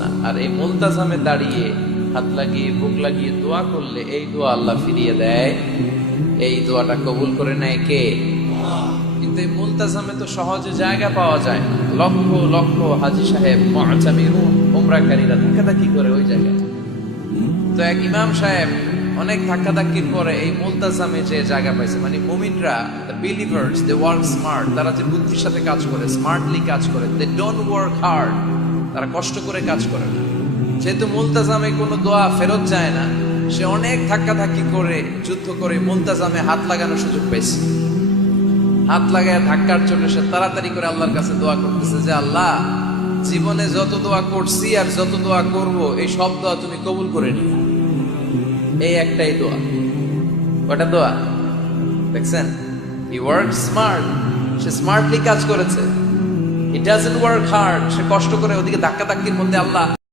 না। আর এই মুলতাজামে দাঁড়িয়ে হাত লাগিয়ে বুক লাগিয়ে দোয়া করলে এই দোয়া আল্লাহ ফিরিয়ে দেয়, এই দোয়াটা কবুল করে নেয় কে? কিন্তু এই মুলতাজামে তো সহজে জায়গা পাওয়া যায় না। লক্ষ লক্ষ হাজী সাহেব মুতামিরুন উমরাকারীরা ধাক্কাধাক্কি করে ওই জায়গায়। তো এক ইমাম সাহেব অনেক ধাক্কাধাক্কির পরে এই মুলতাজামে যে জায়গা পাইছে। মানে মুমিনরা, the believers, they work smart, তারা যে বুদ্ধির সাথে কাজ করে, স্মার্টলি কাজ করে, দে ডোন্ট ওয়ার্ক হার্ড, তারা কষ্ট করে কাজ করে না। যেহেতু মুলতাজামে কোনো দোয়া ফেরত যায় না, সে অনেক ধাক্কাধাক্কি করে যুদ্ধ করে মুলতাজামে হাত লাগানোর সুযোগ পেয়েছে। হাত লাগায় ধাক্কার জন্য সে তাড়াতাড়ি করে আল্লাহর কাছে দোয়া করতেছে যে আল্লাহ, জীবনে যত দোয়া করছি আর যত দোয়া করব, এই সব দোয়া তুমি কবুল করে নিও। এই একটাই দোয়া। কটা দোয়া দেখছেন? He work smart, say smartly কাজ করেছে। হি ডাজন্ট ওয়ার্ক হার্ড, সে কষ্ট করে ওদিকে ধাক্কাধাক্কির মধ্যে আল্লাহ